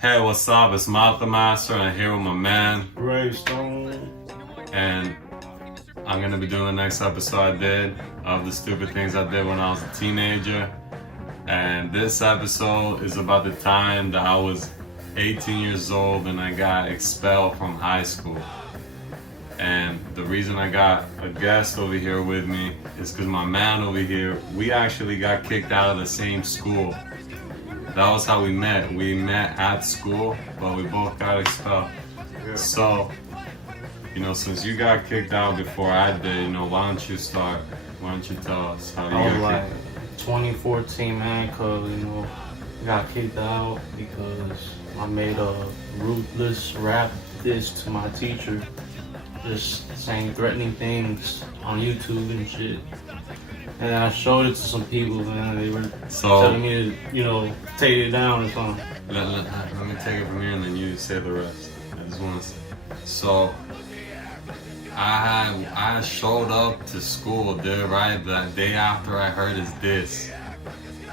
Hey, what's up? It's Mouth the Master, and I'm here with my man. Gravestone. And I'm gonna be doing the next episode I did of the stupid things I did when I was a teenager. And this episode is about the time that I was 18 years old and I got expelled from high school. And the reason I got a guest over here with me is because my man over here, we actually got kicked out of the same school. That was how we met. We met at school, but we both got expelled. Yeah. So, since you got kicked out before I did, why don't you start? Why don't you tell us how you I was got like kicked? 2014, man, cause got kicked out because I made a ruthless rap diss to my teacher, just saying threatening things on YouTube and shit. And I showed it to some people, man. They were telling me to, take it down or something. Let me take it from here and then you say the rest. I just want to say. So, I showed up to school, dude, right? The day after I heard his diss.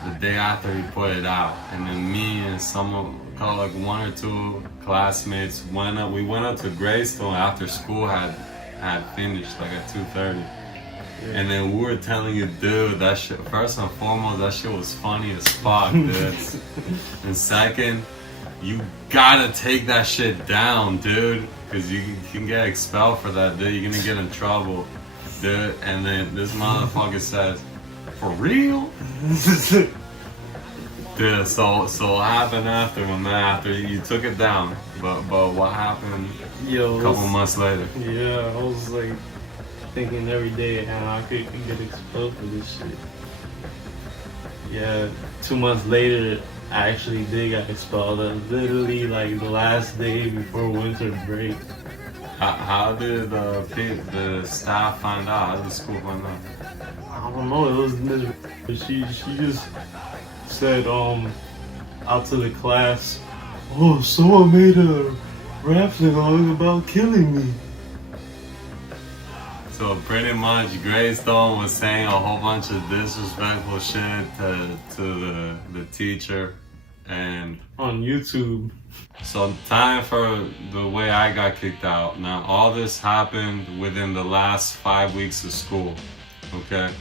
The day after he put it out. And then me and someone, called like one or two classmates, we went up to Greystone after school had finished, like at 2:30. Yeah. And then we were telling you, dude, that shit, first and foremost, that shit was funny as fuck, dude. And second, you gotta take that shit down, dude, because you can get expelled for that, dude. You're gonna get in trouble, dude. And then this motherfucker says, for real? Dude, so what happened after, my man, after you took it down? But what happened a couple months later? Yeah, I was like thinking every day how I could get expelled for this shit. Yeah, 2 months later, I actually did get expelled. Literally like the last day before winter break. How did the staff find out? How did the school find out? I don't know, it was miserable. She just said out to the class, oh, someone made a rap song about killing me. So pretty much Greystone was saying a whole bunch of disrespectful shit to the teacher and on YouTube. So time for the way I got kicked out. Now all this happened within the last 5 weeks of school, okay?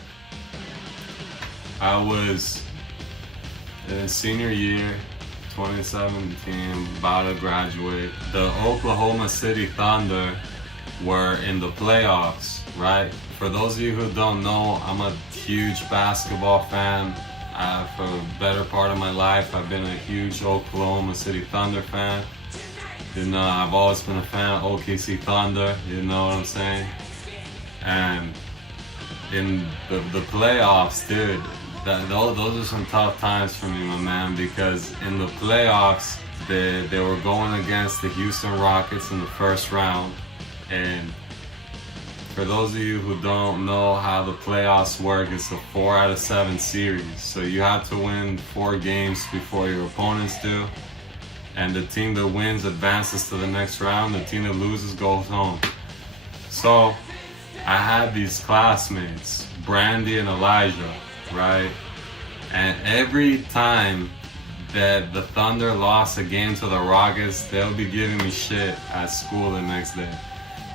I was in senior year, 2017, about to graduate. The Oklahoma City Thunder were in the playoffs, right? For those of you who don't know, I'm a huge basketball fan. For the better part of my life, I've been a huge Oklahoma City Thunder fan. I've always been a fan of OKC Thunder, you know what I'm saying? And in the playoffs, dude, those are some tough times for me, my man, because in the playoffs, they were going against the Houston Rockets in the first round. And for those of you who don't know how the playoffs work, it's a 4 out of 7 series. So you have to win 4 games before your opponents do. And the team that wins advances to the next round. The team that loses goes home. So I had these classmates, Brandy and Elijah, right? And every time that the Thunder lost a game to the Rockets, they'll be giving me shit at school the next day.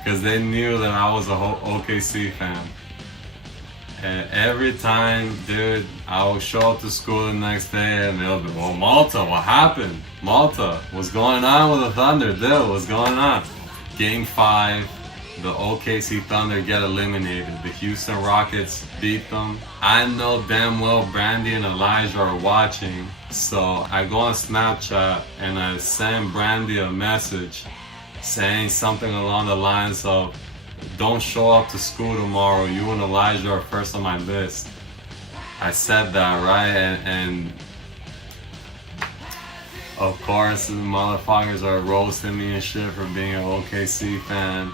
Because they knew that I was a OKC fan. And every time, dude, I would show up to school the next day and they'll be, well, Malta, what happened? Malta, what's going on with the Thunder? Dude, what's going on? Game 5, the OKC Thunder get eliminated. The Houston Rockets beat them. I know damn well Brandy and Elijah are watching. So I go on Snapchat and I send Brandy a message saying something along the lines of, don't show up to school tomorrow, you and Elijah are first on my list. I said that, right? And of course the motherfuckers are roasting me and shit for being an OKC fan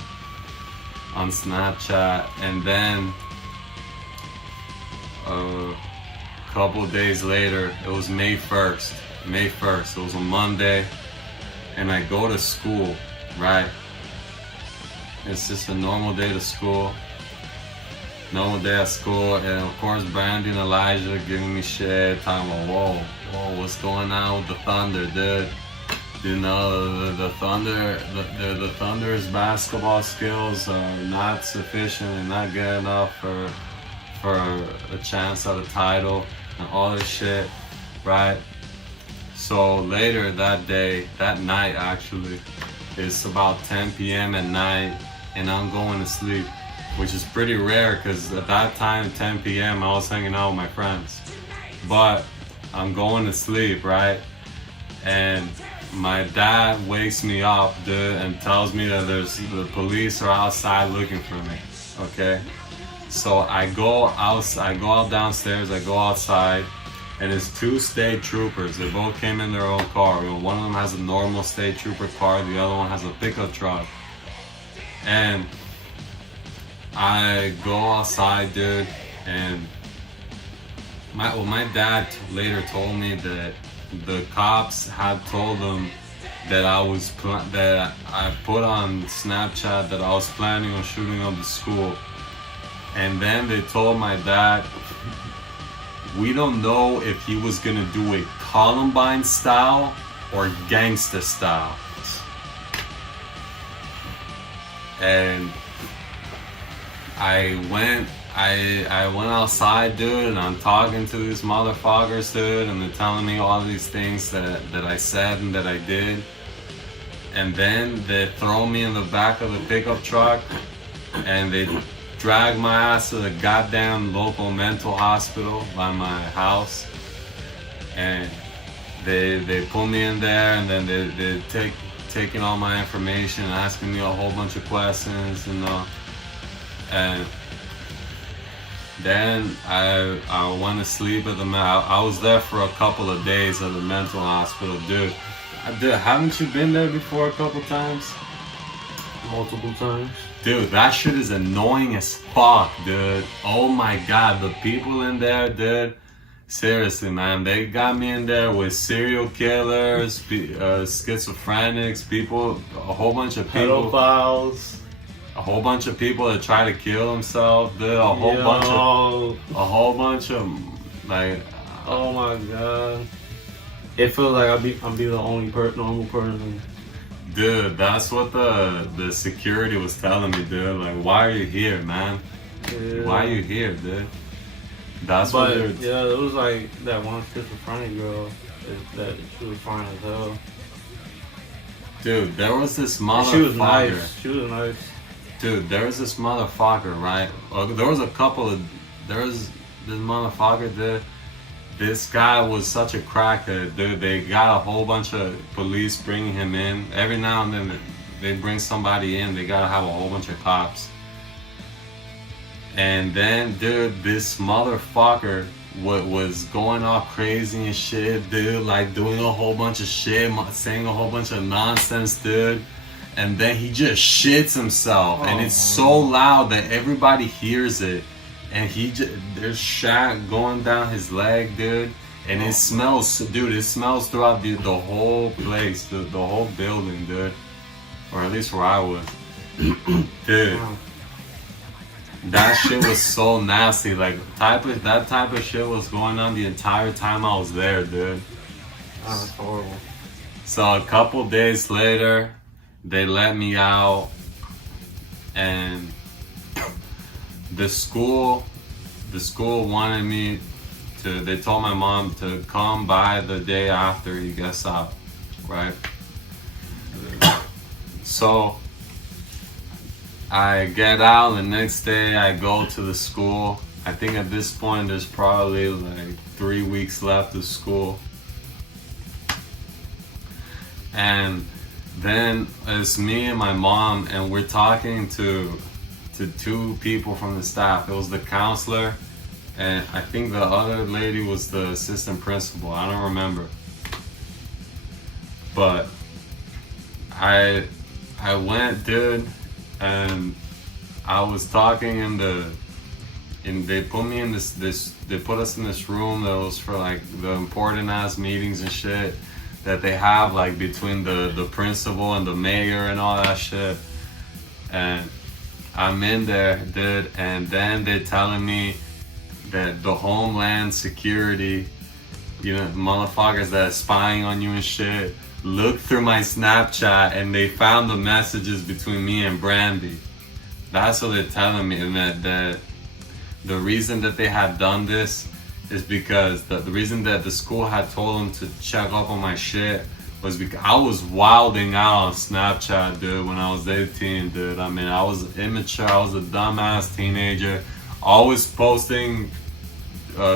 on Snapchat. And then a couple days later, it was May 1st, it was a Monday, and I go to school, right? It's just a normal day to school. Normal day at school, and of course Brandy and Elijah giving me shit, talking about, whoa, what's going on with the Thunder, dude? You know, the Thunder, the Thunder's basketball skills are not sufficient and not good enough for a chance at a title and all this shit, right? So later that day, that night actually, it's about 10 p.m. at night, and I'm going to sleep, which is pretty rare because at that time, 10 p.m., I was hanging out with my friends. But I'm going to sleep, right? And my dad wakes me up, dude, and tells me that the police are outside looking for me. Okay, so I go out downstairs, I go outside, and it's two state troopers. They both came in their own car. One of them has a normal state trooper car, the other one has a pickup truck. And I go outside, dude, and my dad later told me that the cops had told them that that I put on Snapchat that I was planning on shooting up the school, and then they told my dad, we don't know if he was gonna do it Columbine style or gangsta style. And I went outside, dude, and I'm talking to these motherfuckers, dude, and they're telling me all these things that I said and that I did. And then they throw me in the back of the pickup truck and they drag my ass to the goddamn local mental hospital by my house. And they put me in there, and then they taking all my information, asking me a whole bunch of questions, and then I went to sleep at I was there for a couple of days at the mental hospital, dude. Haven't you been there before a couple times? Multiple times. Dude, that shit is annoying as fuck, dude. Oh my god, the people in there, dude. Seriously, man, they got me in there with serial killers, schizophrenics, people, a whole bunch of people. Pedophiles. A whole bunch of people that try to kill themselves, dude. A whole bunch of like. Oh my god. It feels like I'm be the only normal person. Dude, that's what the security was telling me, dude. Like, why are you here, man? Yeah. Why are you here, dude? That's but, what they were. Yeah, it was like that one schizophrenic girl that she was fine as hell. Dude, there was this motherfucker. She was nice. She was nice. Dude, there was this motherfucker, right? There was this motherfucker, dude. This guy was such a crackhead, dude. They got a whole bunch of police bringing him in. Every now and then they bring somebody in, they gotta have a whole bunch of cops. And then, dude, this motherfucker was going all crazy and shit, dude. Like, doing a whole bunch of shit, saying a whole bunch of nonsense, dude. And then he just shits himself, and it's so loud that everybody hears it. And there's shit going down his leg, dude. And it smells, dude. It smells throughout the whole place, the whole building, dude. Or at least where I was, dude. That shit was so nasty. Like, that type of shit was going on the entire time I was there, dude. That's horrible. So a couple days later, they let me out, and the school wanted me to. They told my mom to come by the day after he gets out, right? So I get out, the next day I go to the school. I think at this point there's probably like 3 weeks left of school. And then it's me and my mom, and we're talking to two people from the staff. It was the counselor, and I think the other lady was the assistant principal. I don't remember. But I went, dude, and I was talking and they put me in they put us in this room that was for like the important ass meetings and shit that they have, like between the principal and the mayor and all that shit. And I'm in there, dude, and then they're telling me that the Homeland Security, you know, motherfuckers that are spying on you and shit, looked through my Snapchat and they found the messages between me and Brandy. That's what they're telling me, and that the reason that they had done this is because the reason that the school had told them to check up on my shit was because I was wilding out on Snapchat, dude, when I was 18, dude. I mean, I was immature, I was a dumbass teenager, always posting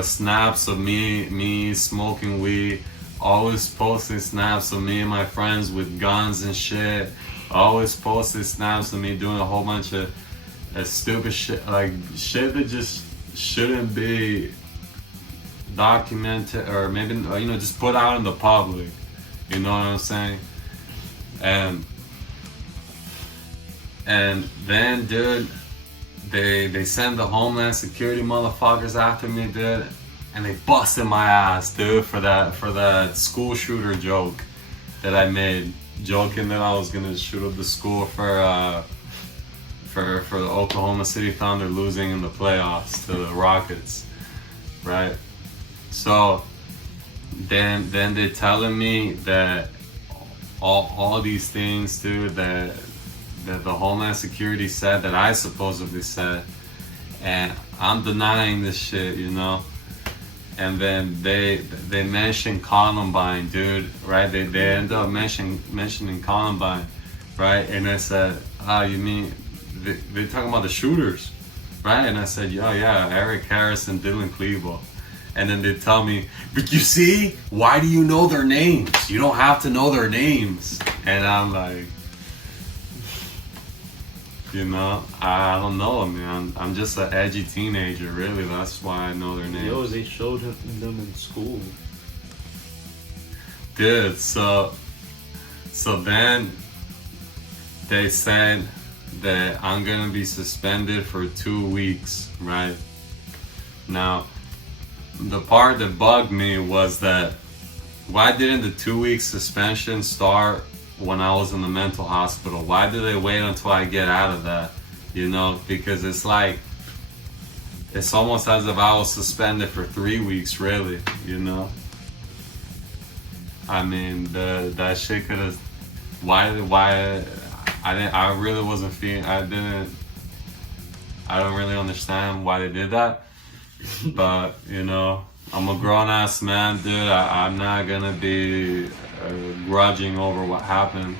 snaps of me smoking weed, always posting snaps of me and my friends with guns and shit, always posting snaps of me doing a whole bunch of stupid shit, like shit that just shouldn't be documented, or maybe, you know, just put out in the public. You know what I'm saying? And then, dude, they send the Homeland Security motherfuckers after me, dude, and they busted my ass, dude, for that school shooter joke that I made, joking that I was gonna shoot up the school for the Oklahoma City Thunder losing in the playoffs to the Rockets, right? So then they're telling me that all these things, dude, that the Homeland Security said, that I supposedly said, and I'm denying this shit, you know. And then they mention Columbine, dude, right? They end up mentioning Columbine, right? And I said, you mean they're talking about the shooters, right? And I said, yeah, Eric Harris and Dylan Klebold. And then they tell me, but you see, why do you know their names? You don't have to know their names. And I'm like, you know, I don't know. I mean, I'm just an edgy teenager, really. That's why I know their names. Yo, they showed them in school. Dude, so then they said that I'm gonna be suspended for 2 weeks, right? Now, the part that bugged me was that why didn't the 2 week suspension start when I was in the mental hospital? Why did they wait until I get out of that? You know, because it's like, it's almost as if I was suspended for 3 weeks, really, you know? I mean, that shit could have, I really wasn't feeling, I don't really understand why they did that. But, you know, I'm a grown-ass man, dude. I'm not gonna be grudging over what happened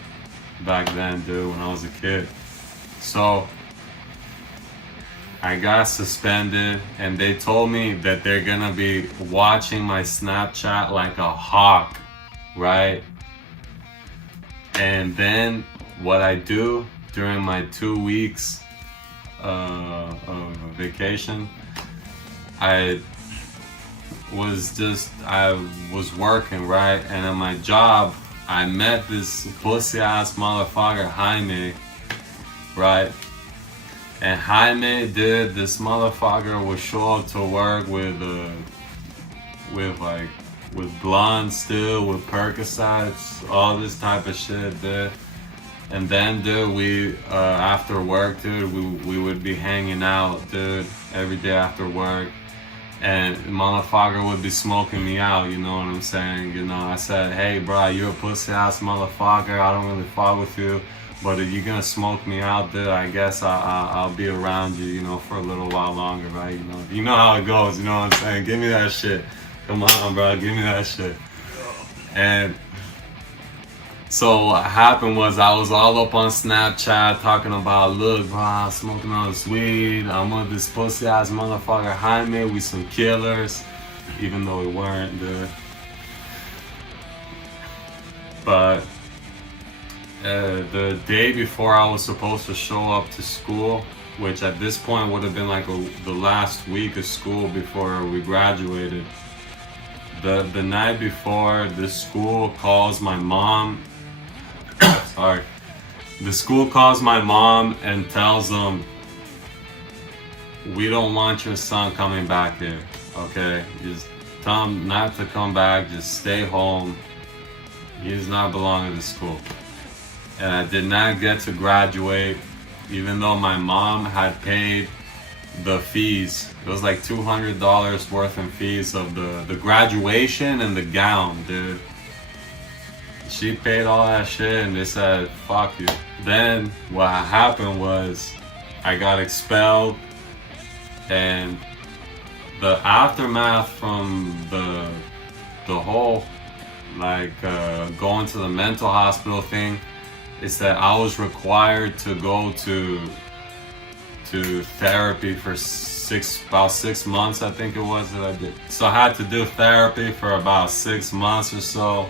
back then, dude, when I was a kid. So, I got suspended, and they told me that they're gonna be watching my Snapchat like a hawk, right? And then, what I do during my 2 weeks of vacation, I was working, right? And at my job, I met this pussy ass motherfucker, Jaime, right? And Jaime, dude, this motherfucker would show up to work with blonde still, with Percocets, all this type of shit, dude. And then, dude, we after work, dude, we would be hanging out, dude, every day after work. And the motherfucker would be smoking me out, you know what I'm saying? You know, I said, hey, bro, you're a pussy ass motherfucker. I don't really fuck with you. But if you're gonna smoke me out, dude, I guess I'll be around you, you know, for a little while longer, right? You know how it goes, you know what I'm saying? Give me that shit. Come on, bro, give me that shit. And so what happened was I was all up on Snapchat talking about, look, bro, I'm smoking all this weed. I'm with this pussy ass motherfucker Jaime. We some killers, even though we weren't, dude. But the day before I was supposed to show up to school, which at this point would have been like the last week of school before we graduated. The night before, the school calls my mom. Sorry. The school calls my mom and tells them, we don't want your son coming back here, okay? Just tell him not to come back, just stay home. He does not belong in the school. And I did not get to graduate, even though my mom had paid the fees. It was like $200 worth in fees of the graduation and the gown, dude. she paid all that shit and they said, fuck you. Then what happened was I got expelled, and the aftermath from the whole like going to the mental hospital thing is that I was required to go to therapy for about 6 months, I think it was that I did. So I had to do therapy for about 6 months or so,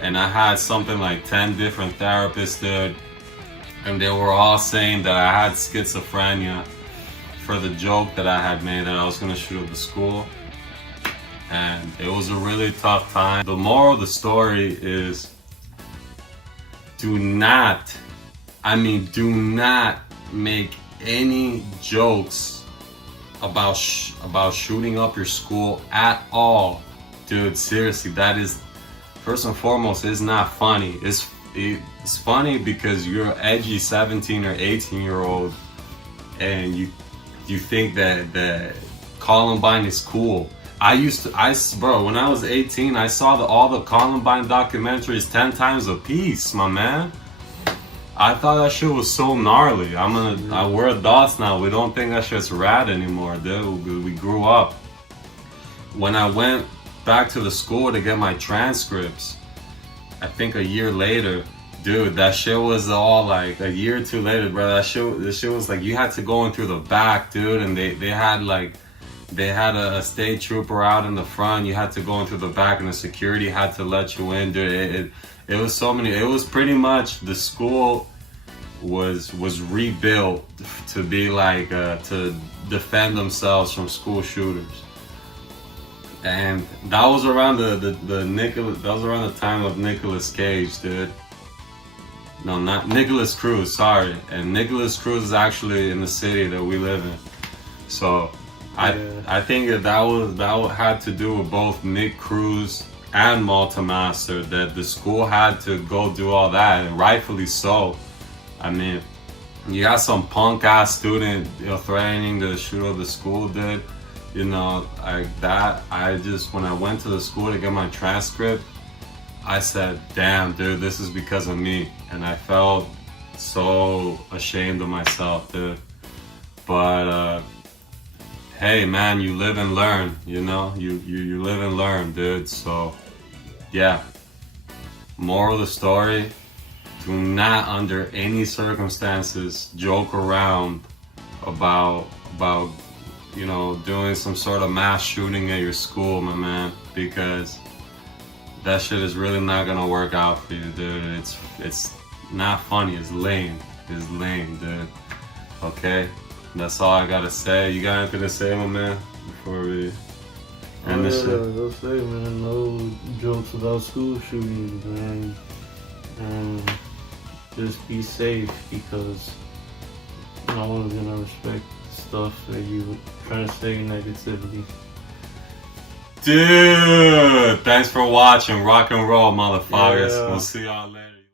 and I had something like 10 different therapists, dude, and they were all saying that I had schizophrenia for the joke that I had made that I was gonna shoot up the school. And it was a really tough time. The moral of the story is do not make any jokes about shooting up your school at all. Dude, seriously, that is, first and foremost, it's not funny. It's funny because you're an edgy 17 or 18-year-old and you think that Columbine is cool. Bro, when I was 18, I saw all the Columbine documentaries 10 times a piece, my man. I thought that shit was so gnarly. We're adults now. We don't think that shit's rad anymore, dude. We grew up. When I went back to the school to get my transcripts, I think a year later, dude, that shit was all like a year or two later, bro. This shit was like you had to go in through the back, dude, and they had a state trooper out in the front. You had to go in through the back, and the security had to let you in, dude. It was so many. It was pretty much the school was rebuilt to be like to defend themselves from school shooters. And that was around that was around the time of Nicolas Cage, dude. No, not Nicolas Cruz, sorry. And Nicolas Cruz is actually in the city that we live in. So I think that had to do with both Nick Cruz and Malta Master, that the school had to go do all that, and rightfully so. I mean, you got some punk ass student, threatening to shoot up the school, dude. When I went to the school to get my transcript, I said, damn, dude, this is because of me. And I felt so ashamed of myself, dude. But hey, man, you live and learn, you live and learn, dude. So yeah, moral of the story, do not under any circumstances joke around about doing some sort of mass shooting at your school, my man, because that shit is really not gonna work out for you, dude. It's not funny. It's lame, dude. Okay, that's all I gotta say. You got anything to say, my man, before we end this shit? I'll say, man, no jokes about school shootings, man. And just be safe, because no one's gonna respect stuff that you trying to say negatively. Dude, thanks for watching. Rock and roll, motherfuckers. Yeah. We'll see y'all later.